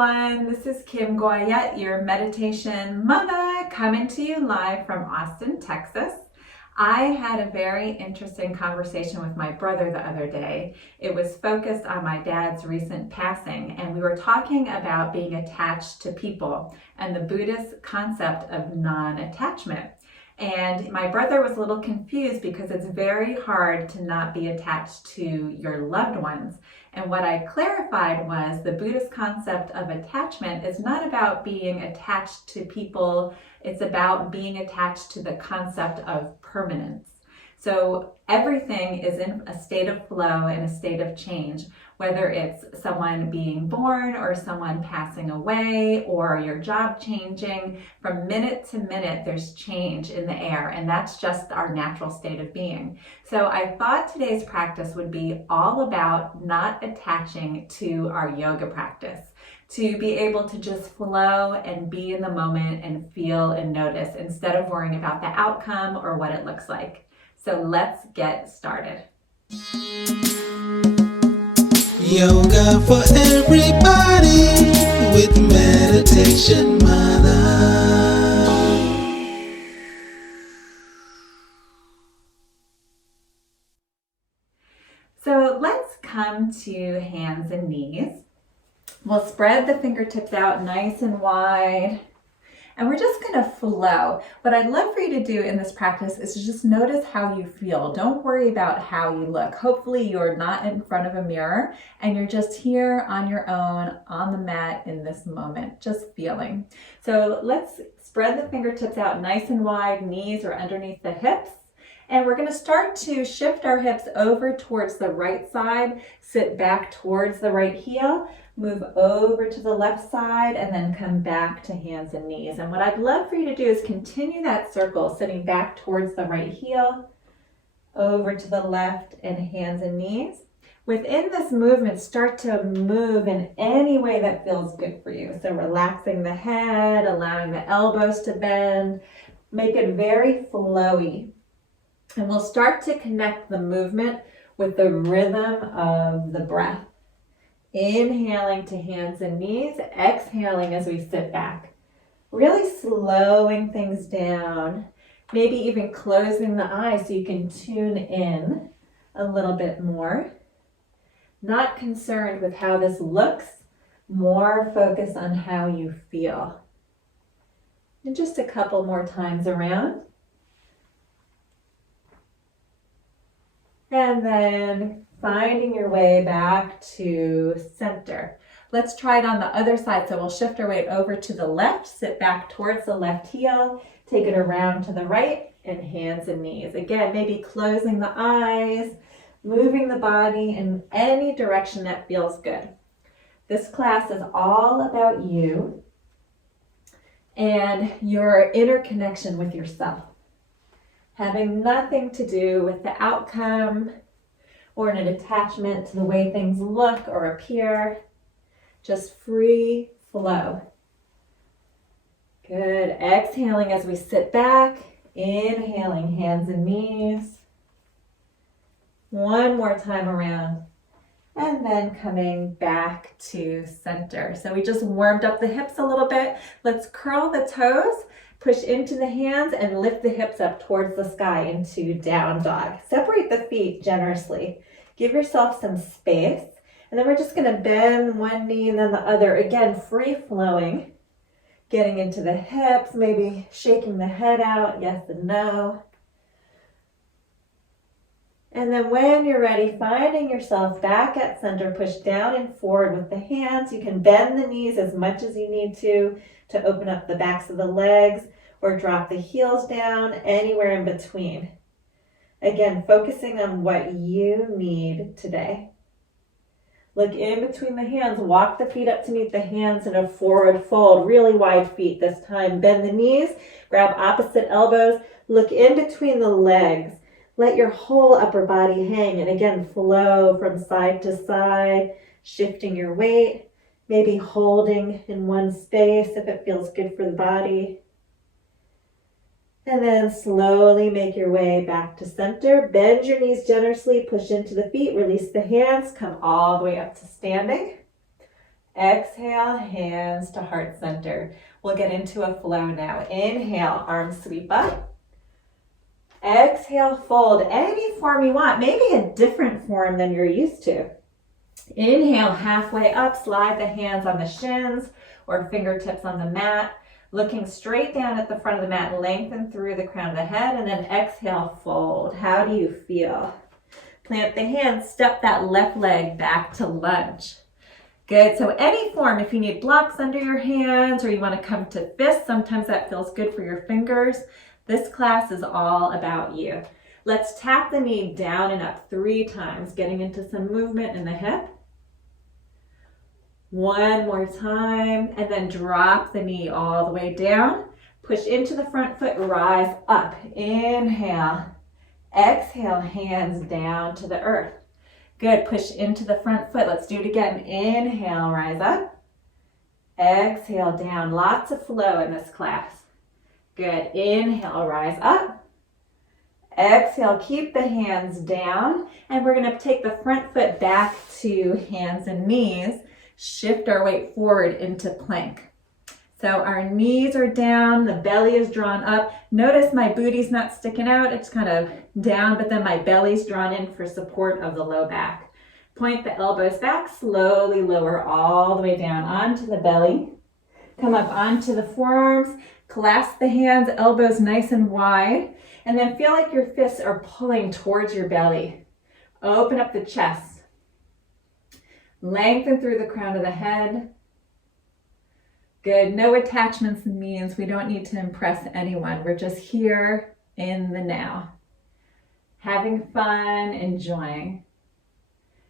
everyone, this is Kim Goyette, your Meditation Mutha, coming to you live from Austin, Texas. I had a very interesting conversation with my brother the other day. It was focused on my dad's recent passing, and we were talking about being attached to people and the Buddhist concept of non-attachment. And my brother was a little confused because it's very hard to not be attached to your loved ones. And what I clarified was the Buddhist concept of attachment is not about being attached to people, it's about being attached to the concept of permanence. So everything is in a state of flow and a state of change, whether it's someone being born or someone passing away or your job changing. From minute to minute, there's change in the air, and that's just our natural state of being. So I thought today's practice would be all about not attaching to our yoga practice, to be able to just flow and be in the moment and feel and notice instead of worrying about the outcome or what it looks like. So let's get started. Yoga for everybody with Meditation Mutha. So let's come to hands and knees. We'll spread the fingertips out nice and wide. And we're just going to flow. What I'd love for you to do in this practice is to just notice how you feel. Don't worry about how you look. Hopefully you're not in front of a mirror and you're just here on your own on the mat in this moment, just feeling. So let's spread the fingertips out nice and wide, knees are underneath the hips. And we're going to start to shift our hips over towards the right side, sit back towards the right heel, move over to the left side, and then come back to hands and knees. And what I'd love for you to do is continue that circle, sitting back towards the right heel, over to the left, and hands and knees. Within this movement, start to move in any way that feels good for you. So relaxing the head, allowing the elbows to bend, make it very flowy. And we'll start to connect the movement with the rhythm of the breath. Inhaling to hands and knees, exhaling as we sit back. Really slowing things down, maybe even closing the eyes so you can tune in a little bit more. Not concerned with how this looks, more focused on how you feel. And just a couple more times around. And then finding your way back to center. Let's try it on the other side. So we'll shift our weight over to the left, sit back towards the left heel, take it around to the right, and hands and knees. Again, maybe closing the eyes, moving the body in any direction that feels good. This class is all about you and your inner connection with yourself, having nothing to do with the outcome or an attachment to the way things look or appear. Just free flow. Good. Exhaling as we sit back. Inhaling, hands and knees. One more time around. And then coming back to center. So we just warmed up the hips a little bit. Let's curl the toes. Push into the hands and lift the hips up towards the sky into down dog. Separate the feet generously. Give yourself some space. And then we're just going to bend one knee and then the other. Again, free flowing. Getting into the hips, maybe shaking the head out, yes and no. And then when you're ready, finding yourself back at center, push down and forward with the hands. You can bend the knees as much as you need to open up the backs of the legs or drop the heels down, anywhere in between. Again, focusing on what you need today. Look in between the hands, walk the feet up to meet the hands in a forward fold, really wide feet this time. Bend the knees, grab opposite elbows, look in between the legs. Let your whole upper body hang, and again, flow from side to side, shifting your weight, maybe holding in one space if it feels good for the body. And then slowly make your way back to center. Bend your knees generously, push into the feet, release the hands, come all the way up to standing. Exhale, hands to heart center. We'll get into a flow now. Inhale, arms sweep up. Exhale, fold. Any form you want, maybe a different form than you're used to. Inhale, halfway up, slide the hands on the shins or fingertips on the mat. Looking straight down at the front of the mat, lengthen through the crown of the head, and then exhale, fold. How do you feel? Plant the hands, step that left leg back to lunge. Good, so any form, if you need blocks under your hands or you want to come to fists, sometimes that feels good for your fingers. This class is all about you. Let's tap the knee down and up 3 times, getting into some movement in the hip. One more time, and then drop the knee all the way down. Push into the front foot, rise up. Inhale. Exhale, hands down to the earth. Good, push into the front foot. Let's do it again. Inhale, rise up. Exhale, down. Lots of flow in this class. Good, inhale, rise up. Exhale, keep the hands down. And we're gonna take the front foot back to hands and knees. Shift our weight forward into plank. So our knees are down, the belly is drawn up. Notice my booty's not sticking out, it's kind of down, but then my belly's drawn in for support of the low back. Point the elbows back, slowly lower all the way down onto the belly. Come up onto the forearms, clasp the hands, elbows nice and wide, and then feel like your fists are pulling towards your belly. Open up the chest. Lengthen through the crown of the head. Good, no attachments means we don't need to impress anyone. We're just here in the now. Having fun, enjoying.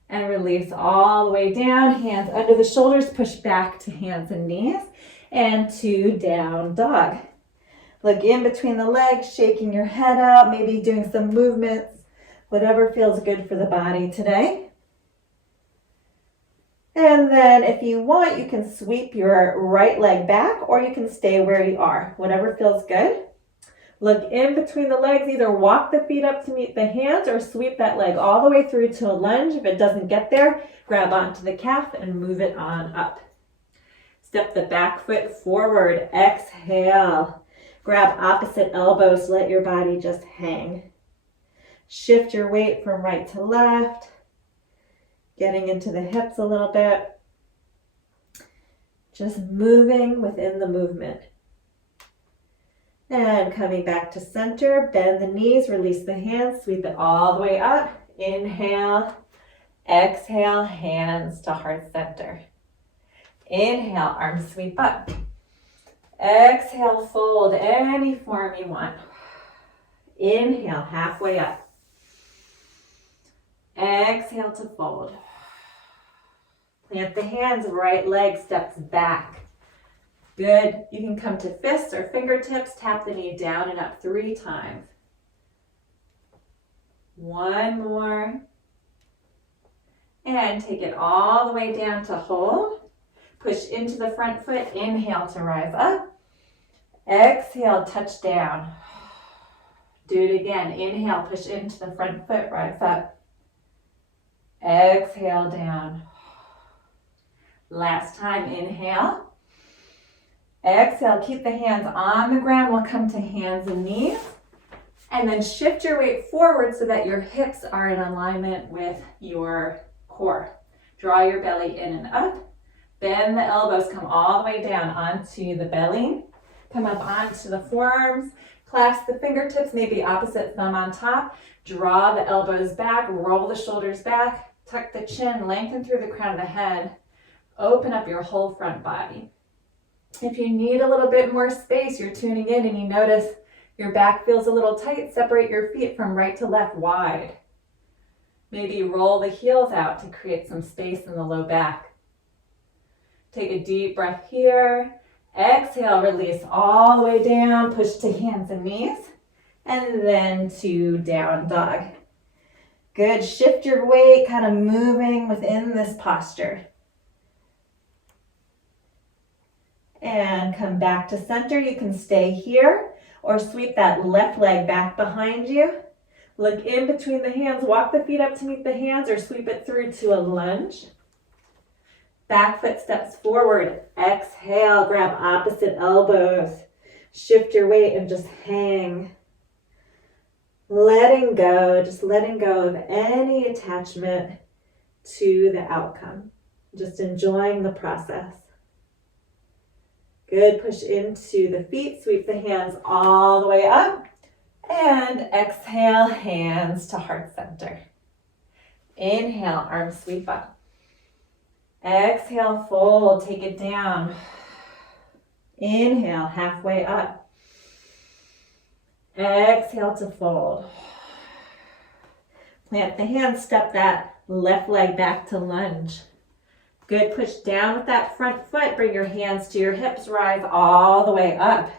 And release all the way down, hands under the shoulders, push back to hands and knees, and to down dog. Look in between the legs, shaking your head out, maybe doing some movements, whatever feels good for the body today. And then if you want, you can sweep your right leg back or you can stay where you are, whatever feels good. Look in between the legs, either walk the feet up to meet the hands or sweep that leg all the way through to a lunge. If it doesn't get there, grab onto the calf and move it on up. Step the back foot forward, exhale. Grab opposite elbows, let your body just hang. Shift your weight from right to left. Getting into the hips a little bit. Just moving within the movement. And coming back to center, bend the knees, release the hands, sweep it all the way up. Inhale, exhale, hands to heart center. Inhale, arms sweep up. Exhale, fold any form you want. Inhale, halfway up. Exhale to fold. Plant the hands, right leg steps back. Good. You can come to fists or fingertips. Tap the knee down and up 3 times. One more. And take it all the way down to hold. Push into the front foot. Inhale to rise up. Exhale, touch down. Do it again. Inhale, push into the front foot, rise up. Exhale, down. Last time, inhale. Exhale, keep the hands on the ground. We'll come to hands and knees. And then shift your weight forward so that your hips are in alignment with your core. Draw your belly in and up. Bend the elbows, come all the way down onto the belly. Come up onto the forearms. Clasp the fingertips, maybe opposite thumb on top. Draw the elbows back, roll the shoulders back. Tuck the chin, lengthen through the crown of the head. Open up your whole front body. If you need a little bit more space, you're tuning in and you notice your back feels a little tight, separate your feet from right to left wide. Maybe roll the heels out to create some space in the low back. Take a deep breath here. Exhale, release all the way down, push to hands and knees, and then to down dog. Good, shift your weight, kind of moving within this posture. And come back to center. You can stay here or sweep that left leg back behind you. Look in between the hands, walk the feet up to meet the hands or sweep it through to a lunge. Back foot steps forward. Exhale, grab opposite elbows. Shift your weight and just hang. Letting go, just letting go of any attachment to the outcome. Just enjoying the process. Good, push into the feet, sweep the hands all the way up. And exhale, hands to heart center. Inhale, arms sweep up. Exhale, fold, take it down. Inhale, halfway up. Exhale to fold. Plant the hands, step that left leg back to lunge. Good, push down with that front foot. Bring your hands to your hips, rise all the way up.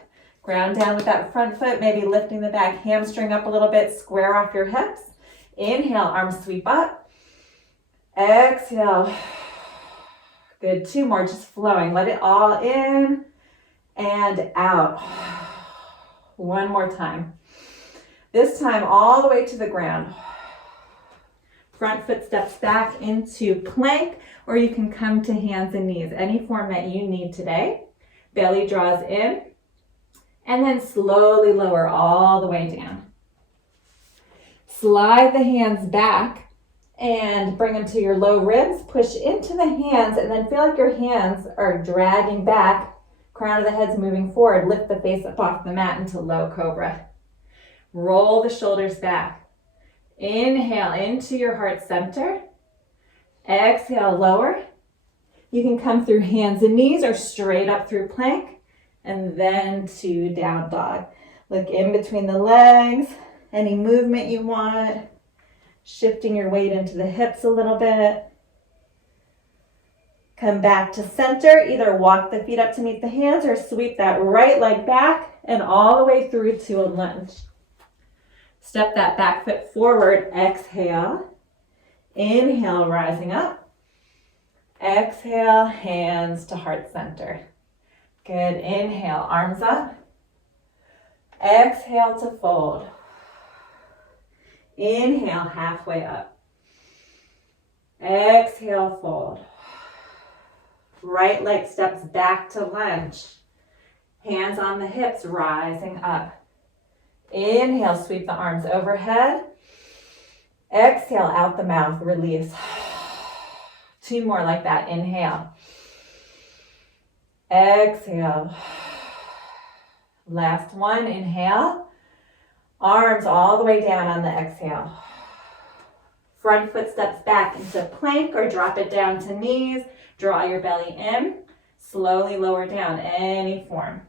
Ground down with that front foot, maybe lifting the back hamstring up a little bit, square off your hips. Inhale, arms sweep up. Exhale. Good, 2 more, just flowing. Let it all in and out. 1 more time. This time all the way to the ground. Front foot steps back into plank, or you can come to hands and knees, any form that you need today. Belly draws in, and then slowly lower all the way down. Slide the hands back and bring them to your low ribs. Push into the hands and then feel like your hands are dragging back. Crown of the head's moving forward. Lift the face up off the mat into low cobra. Roll the shoulders back. Inhale into your heart center. Exhale, lower. You can come through hands and knees or straight up through plank and then to down dog. Look in between the legs, any movement you want. Shifting your weight into the hips a little bit. Come back to center. Either walk the feet up to meet the hands or sweep that right leg back and all the way through to a lunge. Step that back foot forward. Exhale. Inhale, rising up. Exhale, hands to heart center. Good. Inhale, arms up. Exhale to fold. Inhale, halfway up. Exhale, fold. Right leg steps back to lunge. Hands on the hips, rising up. Inhale, sweep the arms overhead. Exhale, out the mouth, release. 2 more like that. Inhale. Exhale. Last one, inhale. Arms all the way down on the exhale. Front foot steps back into plank or drop it down to knees. Draw your belly in. Slowly lower down, any form.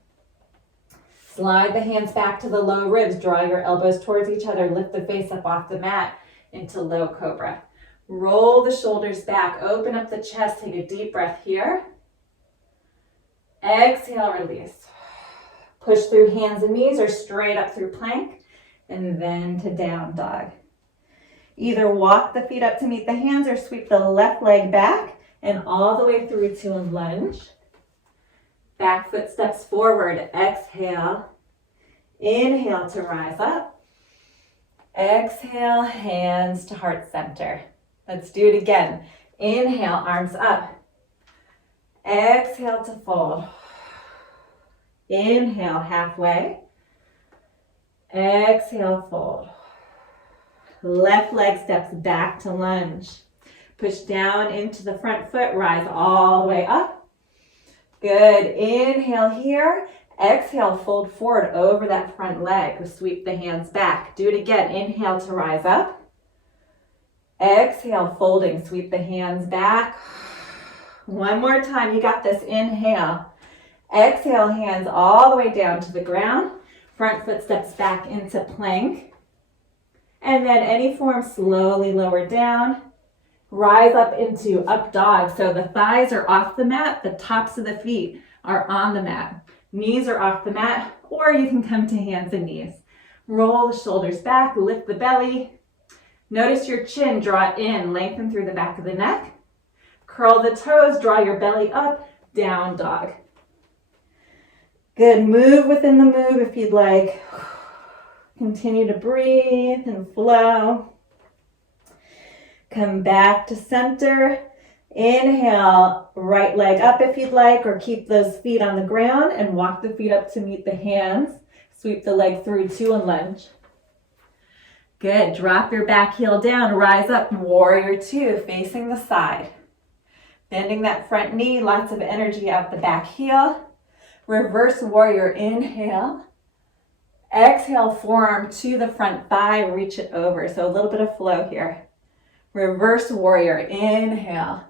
Slide the hands back to the low ribs. Draw your elbows towards each other. Lift the face up off the mat into low cobra. Roll the shoulders back. Open up the chest. Take a deep breath here. Exhale, release. Push through hands and knees or straight up through plank and then to down dog. Either walk the feet up to meet the hands or sweep the left leg back and all the way through to a lunge. Back foot steps forward. Exhale. Inhale to rise up. Exhale, hands to heart center. Let's do it again. Inhale, arms up. Exhale to fold. Inhale, halfway. Exhale, fold. Left leg steps back to lunge. Push down into the front foot, rise all the way up. Good, inhale here. Exhale, fold forward over that front leg. Sweep the hands back. Do it again, inhale to rise up. Exhale, folding, sweep the hands back. One more time, you got this, inhale. Exhale, hands all the way down to the ground. Front foot steps back into plank. And then any form, slowly lower down. Rise up into up dog. So the thighs are off the mat, the tops of the feet are on the mat. Knees are off the mat, or you can come to hands and knees. Roll the shoulders back, lift the belly. Notice your chin, draw it in, lengthen through the back of the neck. Curl the toes, draw your belly up, down dog. Good, move within the move if you'd like. Continue to breathe and flow. Come back to center. Inhale, right leg up if you'd like, or keep those feet on the ground and walk the feet up to meet the hands. Sweep the leg through to a lunge. Good. Drop your back heel down, rise up, warrior two, facing the side. Bending that front knee, lots of energy out the back heel. Reverse warrior, inhale. Exhale, forearm to the front thigh, reach it over. So a little bit of flow here. Reverse warrior, inhale.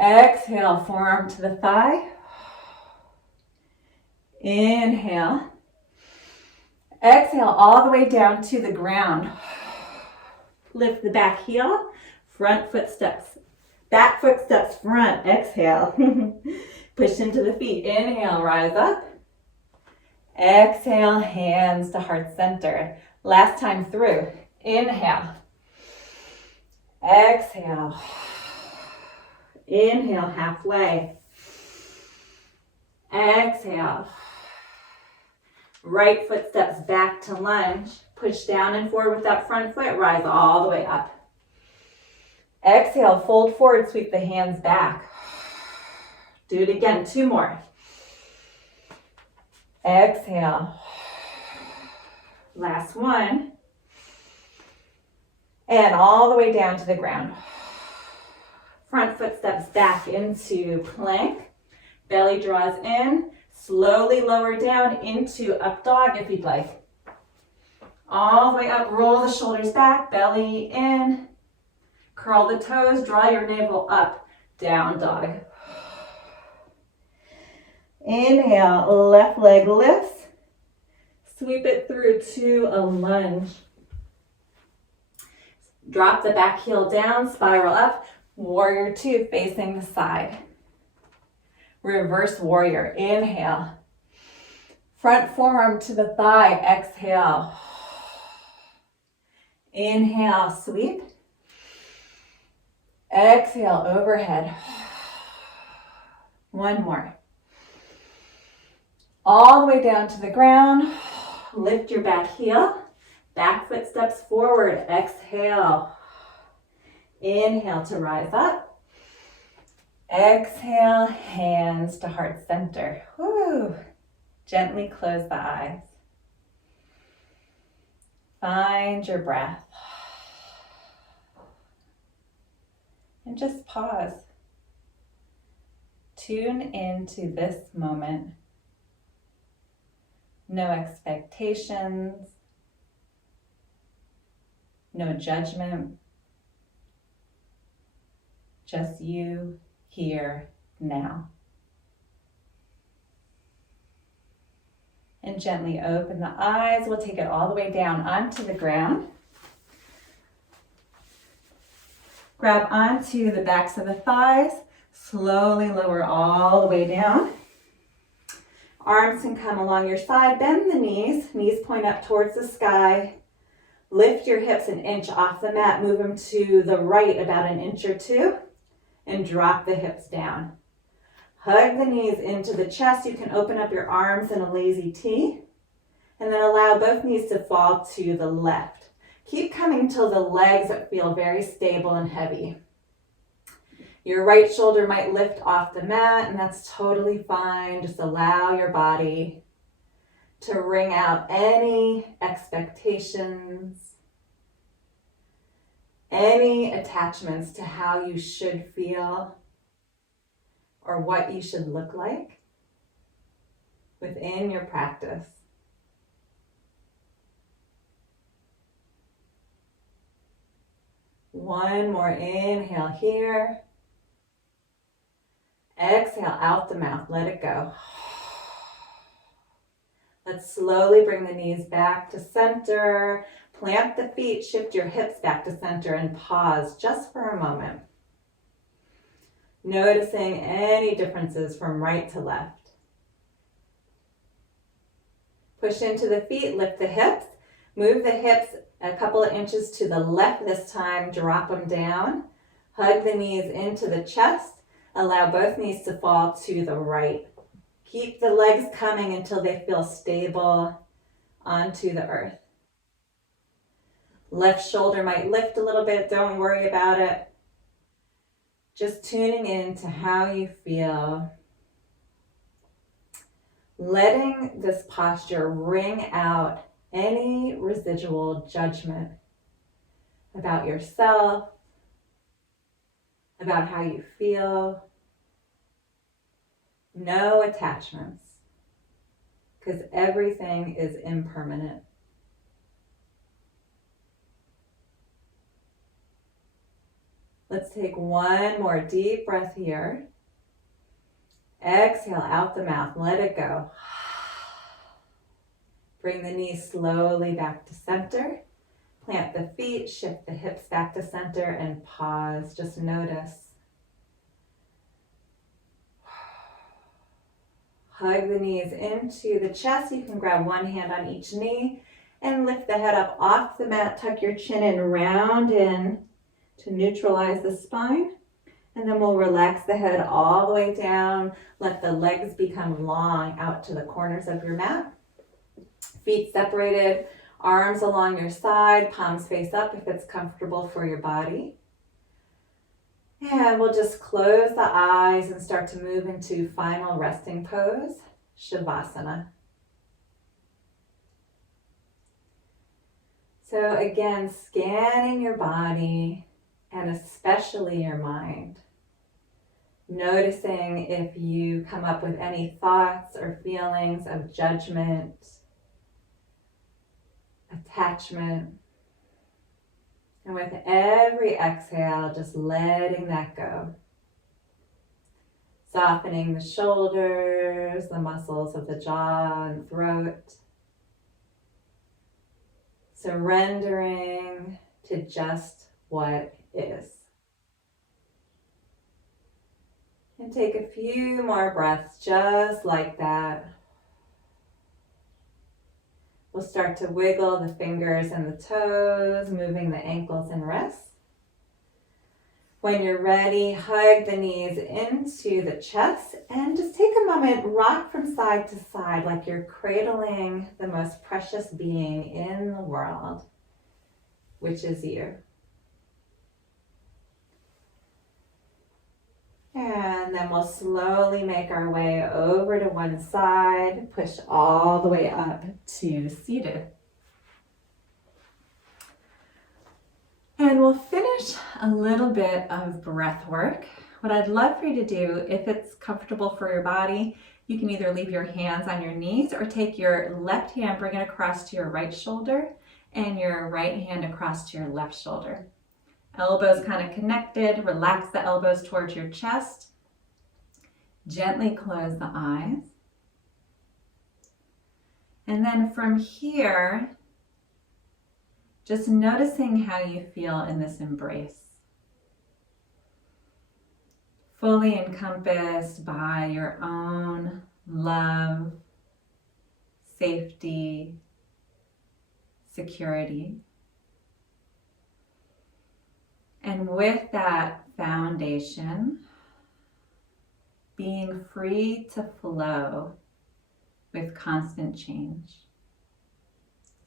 Exhale, forearm to the thigh. Inhale. Exhale all the way down to the ground. Lift the back heel, front foot steps, back foot steps front. Exhale. Push into the feet. Inhale, rise up. Exhale, hands to heart center. Last time through. Inhale. Exhale. Inhale, halfway. Exhale. Right foot steps back to lunge. Push down and forward with that front foot. Rise all the way up. Exhale, fold forward, sweep the hands back. Do it again, 2 more. Exhale. Last one. And all the way down to the ground. Front foot steps back into plank. Belly draws in. Slowly lower down into up dog if you'd like. All the way up, roll the shoulders back, belly in. Curl the toes, draw your navel up, down dog. Inhale, left leg lifts. Sweep it through to a lunge. Drop the back heel down, spiral up. Warrior two, facing the side. Reverse warrior, inhale. Front forearm to the thigh, exhale. Inhale, sweep. Exhale, overhead. 1 more. All the way down to the ground. Lift your back heel. Back foot steps forward, exhale. Inhale to rise up. Exhale, hands to heart center. Woo. Gently close the eyes. Find your breath. And just pause. Tune into this moment. No expectations. No judgment. Just you. Here, now. And gently open the eyes. We'll take it all the way down onto the ground. Grab onto the backs of the thighs. Slowly lower all the way down. Arms can come along your side. Bend the knees. Knees point up towards the sky. Lift your hips an inch off the mat. Move them to the right about an inch or 2. And drop the hips down. Hug the knees into the chest. You can open up your arms in a lazy T. And then allow both knees to fall to the left. Keep coming till the legs feel very stable and heavy. Your right shoulder might lift off the mat, and that's totally fine. Just allow your body to wring out any expectations, any attachments to how you should feel or what you should look like within your practice. One more inhale here. Exhale out the mouth, let it go. Let's slowly bring the knees back to center. Plant the feet, shift your hips back to center and pause just for a moment. Noticing any differences from right to left. Push into the feet, lift the hips. Move the hips a couple of inches to the left this time, drop them down. Hug the knees into the chest. Allow both knees to fall to the right. Keep the legs coming until they feel stable onto the earth. Left shoulder might lift a little bit, don't worry about it. Just tuning in to how you feel. Letting this posture wring out any residual judgment about yourself, about how you feel. No attachments, because everything is impermanent. Let's take one more deep breath here. Exhale out the mouth, let it go. Bring the knees slowly back to center. Plant the feet, shift the hips back to center, and pause. Just notice. Hug the knees into the chest. You can grab one hand on each knee and lift the head up off the mat. Tuck your chin in, round in to neutralize the spine. And then we'll relax the head all the way down. Let the legs become long out to the corners of your mat. Feet separated, arms along your side, palms face up if it's comfortable for your body. And we'll just close the eyes and start to move into final resting pose, Shavasana. So again, scanning your body and especially your mind. Noticing if you come up with any thoughts or feelings of judgment, attachment. And with every exhale, just letting that go. Softening the shoulders, the muscles of the jaw and throat. Surrendering to just what is. And take a few more breaths just like that. We'll start to wiggle the fingers and the toes, moving the ankles and wrists. When you're ready, hug the knees into the chest and just take a moment, rock from side to side like you're cradling the most precious being in the world, which is you. And then we'll slowly make our way over to one side, push all the way up to seated. And we'll finish a little bit of breath work. What I'd love for you to do, if it's comfortable for your body, you can either leave your hands on your knees or take your left hand, bring it across to your right shoulder, and your right hand across to your left shoulder. Elbows kind of connected. Relax the elbows towards your chest. Gently close the eyes. And then from here, just noticing how you feel in this embrace. Fully encompassed by your own love, safety, security. And with that foundation, being free to flow with constant change.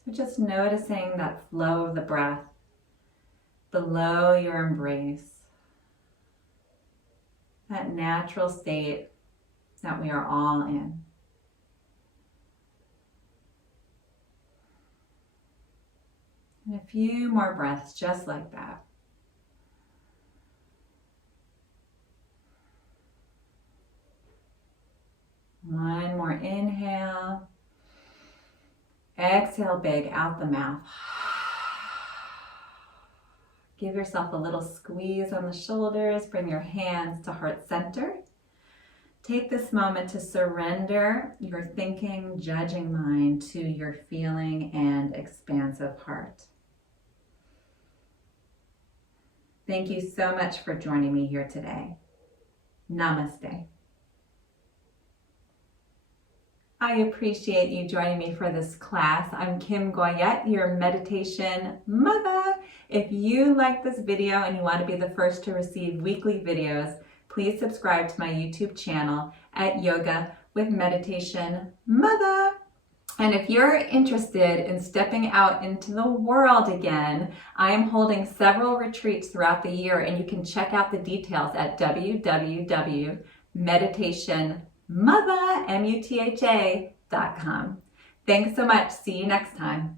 So just noticing that flow of the breath below your embrace, that natural state that we are all in. And a few more breaths just like that. One more inhale. Exhale big out the mouth. Give yourself a little squeeze on the shoulders. Bring your hands to heart center. Take this moment to surrender your thinking, judging mind to your feeling and expansive heart. Thank you so much for joining me here today. Namaste. I appreciate you joining me for this class. I'm Kim Goyette, your Meditation Mutha. If you like this video and you want to be the first to receive weekly videos, please subscribe to my YouTube channel at Yoga with Meditation Mutha. And if you're interested in stepping out into the world again, I am holding several retreats throughout the year, and you can check out the details at www.meditationmutha.com. Thanks so much. See you next time.